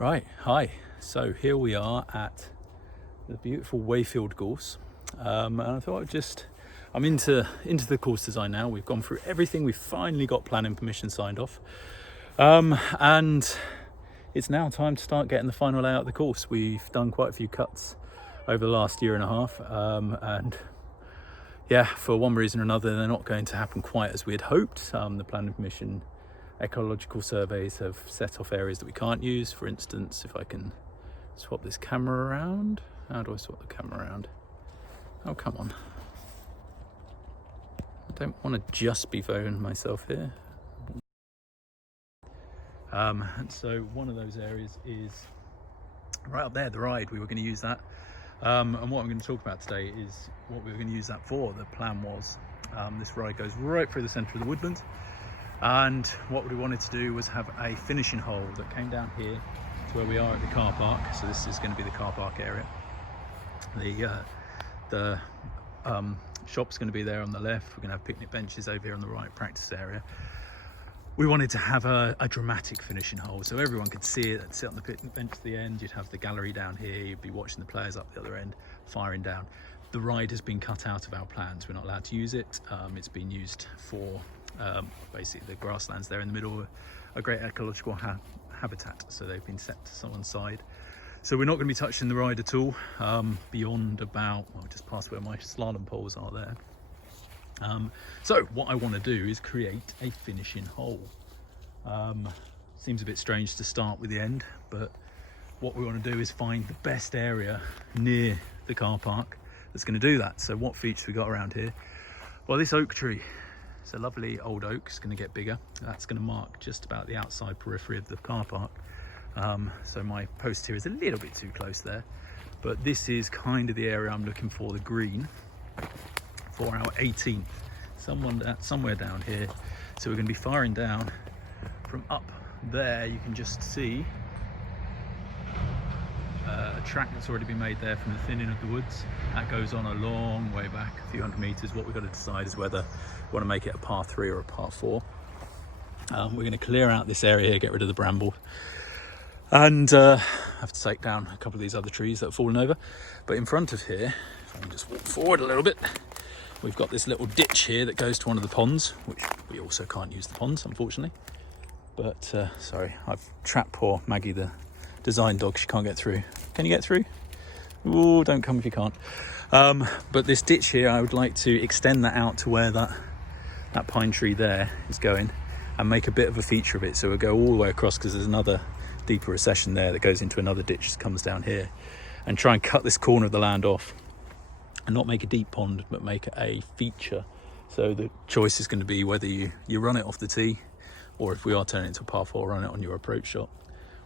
Right, hi. So here we are at the beautiful Wayfield Gorse, and I thought I'm into the course design now. We've gone through everything. We've finally got planning permission signed off, and it's now time to start getting the final layout of the course. We've done quite a few cuts over the last year and a half, and yeah, for one reason or another, they're not going to happen quite as we had hoped. The planning permission ecological surveys have set off areas that we can't use. For instance, if I can swap this camera around. How do I swap the camera around? Oh, come on. I don't want to just be phoning myself here. And so one of those areas is right up there, the ride. We were going to use that. And what I'm going to talk about today is what we were going to use that for. The plan was this ride goes right through the centre of the woodland. And what we wanted to do was have a finishing hole that came down here to where we are at the car park. So this is going to be the car park area. The shop's going to be there on the left. We're going to have picnic benches over here on the right, practice area. We wanted to have a dramatic finishing hole so everyone could see it. They'd sit on the picnic bench at the end. You'd have the gallery down here. You'd be watching the players up the other end, firing down. The ride has been cut out of our plans. We're not allowed to use it. It's been used for basically the grasslands there in the middle, a great ecological habitat. So they've been set to someone's side. So we're not going to be touching the ride at all, beyond about, well, just past where my slalom poles are there. So what I want to do is create a finishing hole. Seems a bit strange to start with the end, but what we want to do is find the best area near the car park that's going to do that. So what features we got around here? Well, this oak tree, it's a lovely old oak, it's going to get bigger. That's going to mark just about the outside periphery of the car park. So my post here is a little bit too close there, but this is kind of the area I'm looking for, the green, for our 18th, somewhere down here. So we're going to be firing down from up there. You can just see a track that's already been made there from the thinning of the woods. That goes on a long way back, a few hundred meters. What we've got to decide is whether we want to make it a par 3 or a par 4. We're going to clear out this area here, get rid of the bramble, and have to take down a couple of these other trees that have fallen over. But in front of here, if I can just walk forward a little bit, we've got this little ditch here that goes to one of the ponds, which we also can't use the ponds, unfortunately. But sorry, I've trapped poor Maggie, the design dog. She can't get through. Can you get through? Oh, don't come if you can't. But this ditch here, I would like to extend that out to where that pine tree there is going, and make a bit of a feature of it. So we'll go all the way across, because there's another deeper recession there that goes into another ditch that comes down here, and try and cut this corner of the land off and not make a deep pond, but make it a feature. So the choice is going to be whether you run it off the tee, or if we are turning it into a par 4, run it on your approach shot,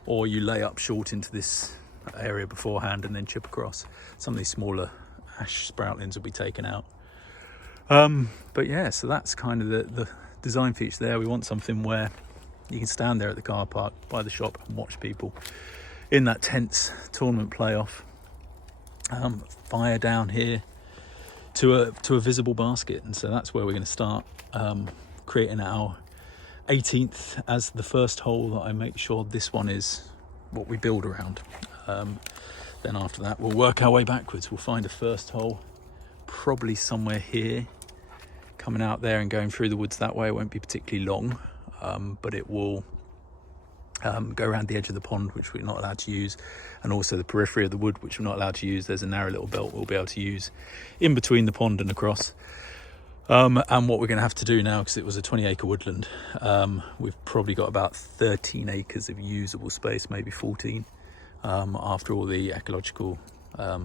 or you lay up short into this area beforehand and then chip across. Some of these smaller ash sproutlings will be taken out. But yeah, so that's kind of the design feature there. We want something where you can stand there at the car park by the shop and watch people in that tense tournament playoff fire down here to a visible basket. And so that's where we're going to start creating our 18th as the first hole that I make sure this one is what we build around. Then after that we'll work our way backwards. We'll find a first hole probably somewhere here, coming out there and going through the woods that way. It won't be particularly long, but it will go around the edge of the pond, which we're not allowed to use, and also the periphery of the wood, which we're not allowed to use. There's a narrow little belt we'll be able to use in between the pond and across. And what we're going to have to do now, because it was a 20-acre woodland, we've probably got about 13 acres of usable space, maybe 14, after all the ecological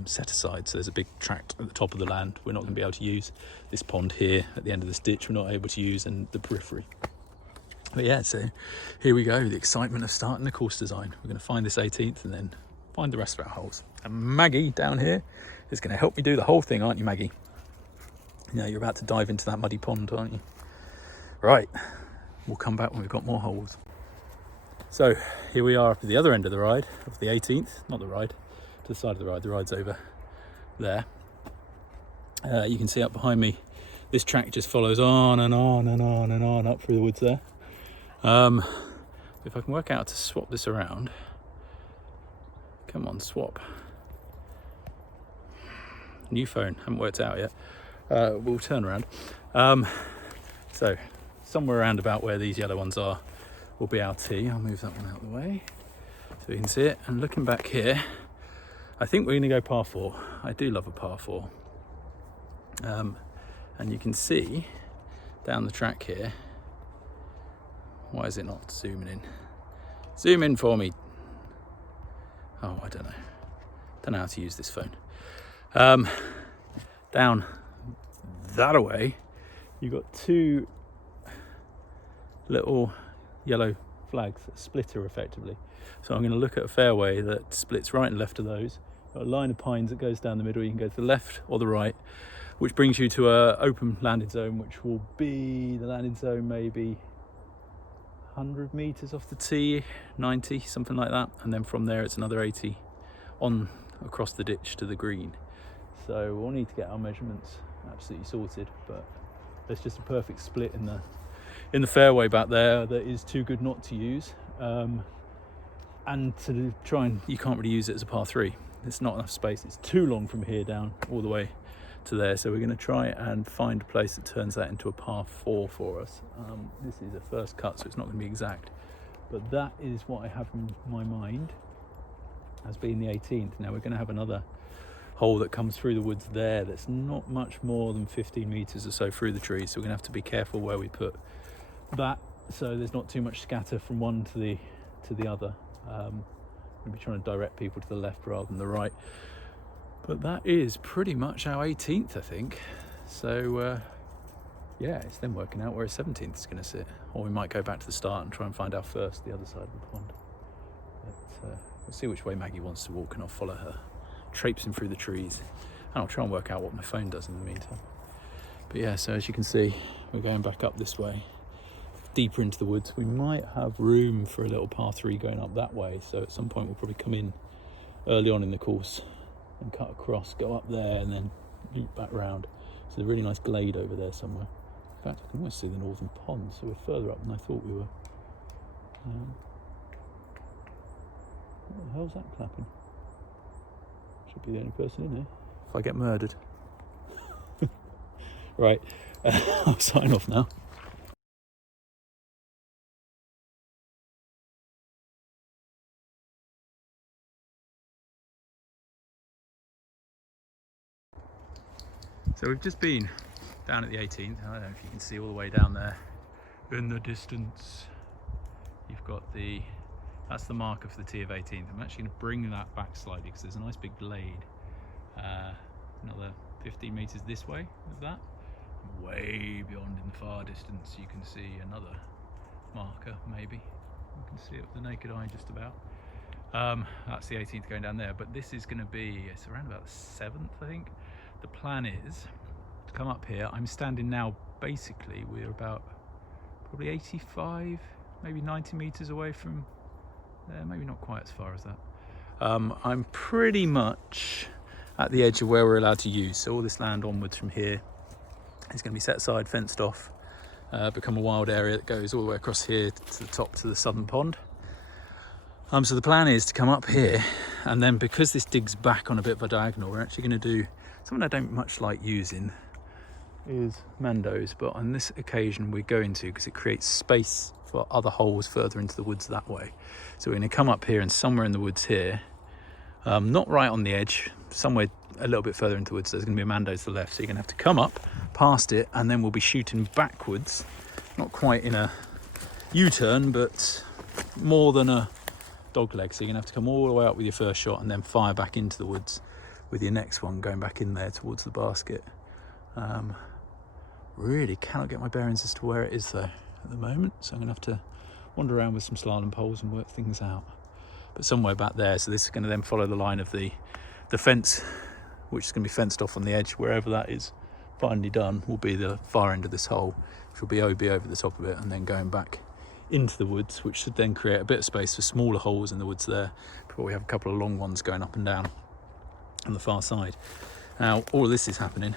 set aside. So there's a big tract at the top of the land we're not going to be able to use. This pond here at the end of this ditch we're not able to use, and the periphery. But yeah, so here we go, the excitement of starting the course design. We're going to find this 18th and then find the rest of our holes. And Maggie down here is going to help me do the whole thing, aren't you, Maggie? Yeah, you're about to dive into that muddy pond, aren't you? Right, we'll come back when we've got more holes. So here we are up at the other end of the ride, of the 18th, not the ride, to the side of the ride. The ride's over there. You can see up behind me, this track just follows on and on and on and on up through the woods there. If I can work out to swap this around, Come on, swap. New phone, haven't worked out yet. We'll turn around. So somewhere around about where these yellow ones are will be our tee. I'll move that one out of the way so you can see it. And looking back here, I think we're going to go par 4. I do love a par 4. And you can see down the track here. Why is it not zooming in? Zoom in for me. Oh, I don't know. Don't know how to use this phone. Down that away, you've got 2 little yellow flags, a splitter effectively. So I'm going to look at a fairway that splits right and left of those. Got a line of pines that goes down the middle. You can go to the left or the right, which brings you to a open landing zone, which will be the landing zone maybe 100 meters off the tee, 90, something like that. And then from there, it's another 80 on across the ditch to the green. So we'll need to get our measurements absolutely sorted, but there's just a perfect split in the fairway back there that is too good not to use. And to try and, you can't really use it as a par 3. There's not enough space. It's too long from here down all the way to there. So we're going to try and find a place that turns that into a par 4 for us. This is a first cut, so it's not going to be exact, but that is what I have in my mind as being the 18th. Now we're going to have another hole that comes through the woods there that's not much more than 15 meters or so through the trees, so we're going to have to be careful where we put that so there's not too much scatter from one to the other. I'm going to be trying to direct people to the left rather than the right, but that is pretty much our 18th, I think. So yeah, it's then working out where a 17th is going to sit, or we might go back to the start and try and find our first the other side of the pond. But we'll see which way Maggie wants to walk and I'll follow her, traipsing through the trees, and I'll try and work out what my phone does in the meantime. But yeah, so as you can see, we're going back up this way, deeper into the woods. We might have room for a little par 3 going up that way, so at some point we'll probably come in early on in the course and cut across, go up there and then loop back round. So there's a really nice glade over there somewhere. In fact, I can almost see the northern pond, so we're further up than I thought we were. What the hell's that clapping? Should be the only person in there if I get murdered. Right, I'll sign off now. So we've just been down at the 18th. I don't know if you can see all the way down there in the distance. You've got that's the marker for the tee of 18th. I'm actually going to bring that back slightly because there's a nice big glade. Another 15 meters this way of that. Way beyond in the far distance you can see another marker, maybe. You can see it with the naked eye just about. That's the 18th going down there, but this is going to be, it's around about the 7th, I think. The plan is to come up here. I'm standing now, basically, we're about probably 85, maybe 90 meters away from there, maybe not quite as far as that. I'm pretty much at the edge of where we're allowed to use, so all this land onwards from here is going to be set aside, fenced off, become a wild area that goes all the way across here to the top to the southern pond. So the plan is to come up here, and then because this digs back on a bit of a diagonal, we're actually going to do something I don't much like using is Mandos, but on this occasion we're going to, because it creates space for other holes further into the woods that way. So we're going to come up here, and somewhere in the woods here, not right on the edge, somewhere a little bit further into the woods, there's going to be a Mandos to the left, so you're going to have to come up past it, and then we'll be shooting backwards, not quite in a U-turn, but more than a dog leg. So you're gonna have to come all the way up with your first shot and then fire back into the woods with your next one going back in there towards the basket. Really cannot get my bearings as to where it is though at the moment, so I'm gonna have to wander around with some slalom poles and work things out, but somewhere back there. So this is going to then follow the line of the fence, which is going to be fenced off on the edge. Wherever that is finally done will be the far end of this hole, which will be OB over the top of it, and then going back into the woods, which should then create a bit of space for smaller holes in the woods there before we have a couple of long ones going up and down on the far side. Now all of this is happening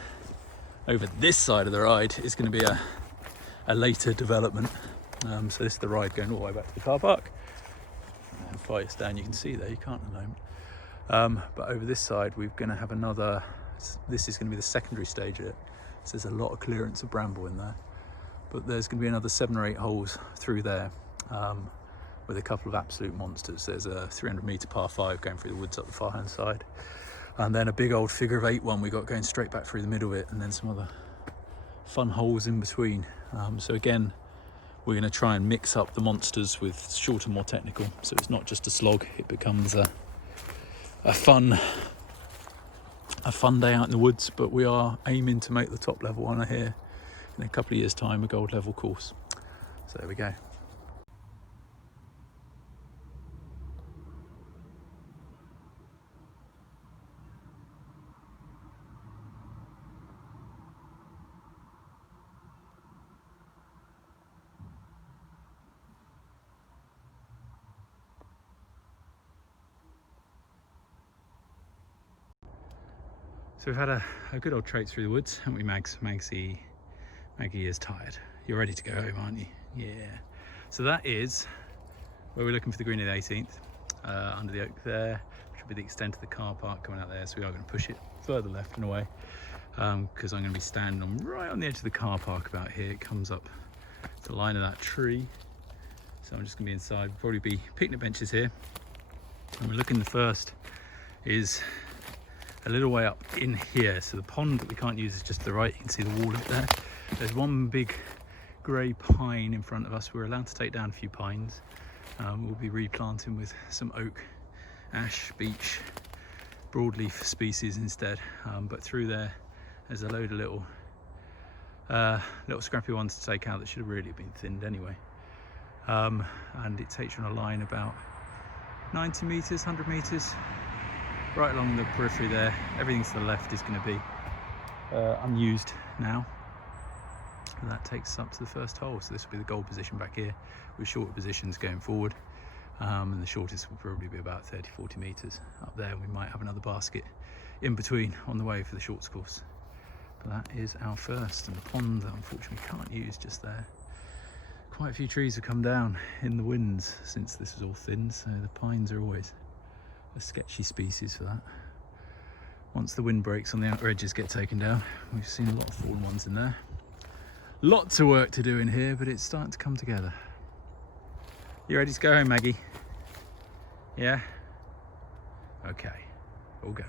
over this side of the ride is going to be a later development. So this is the ride going all the way back to the car park, and farthest down you can see there, you can't at the moment, But over this side we're going to have another, this is going to be the secondary stage of it, so there's a lot of clearance of bramble in there, but there's going to be another 7 or 8 holes through there, with a couple of absolute monsters. There's a 300 metre par 5 going through the woods up the far hand side, and then a big old figure of 8 one we got going straight back through the middle of it, and then some other fun holes in between. So again, we're going to try and mix up the monsters with shorter, more technical, so it's not just a slog, it becomes a fun day out in the woods. But we are aiming to make the top level on here in a couple of years time a gold level course. So there we go. So we've had a good old trek through the woods, haven't we, Mags? Maggie is tired. You're ready to go home, aren't you? Yeah. So that is where we're looking for the green of the 18th, under the oak there, which will be the extent of the car park coming out there. So we are going to push it further left and away, because I'm going to be standing right on the edge of the car park about here. It comes up to the line of that tree. So I'm just going to be inside. We'll probably be picnic benches here. And we're looking, the first is a little way up in here. So the pond that we can't use is just to the right. You can see the wall up there. There's one big grey pine in front of us. We're allowed to take down a few pines. We'll be replanting with some oak, ash, beech, broadleaf species instead. But through there's a load of little scrappy ones to take out that should have really been thinned anyway. And it takes you on a line about 90 metres, 100 metres, right along the periphery there. Everything to the left is going to be unused now. And that takes us up to the first hole. So this will be the gold position back here, with shorter positions going forward. And the shortest will probably be about 30-40 metres. Up there we might have another basket in between on the way for the shorts course. But that is our first, and the pond that unfortunately can't use just there. Quite a few trees have come down in the winds since this was all thinned, so the pines are always a sketchy species for that. Once the wind breaks and the outer edges get taken down, we've seen a lot of fallen ones in there. Lots of work to do in here, but it's starting to come together. You ready to go home, Maggie? Yeah? Okay, we'll go.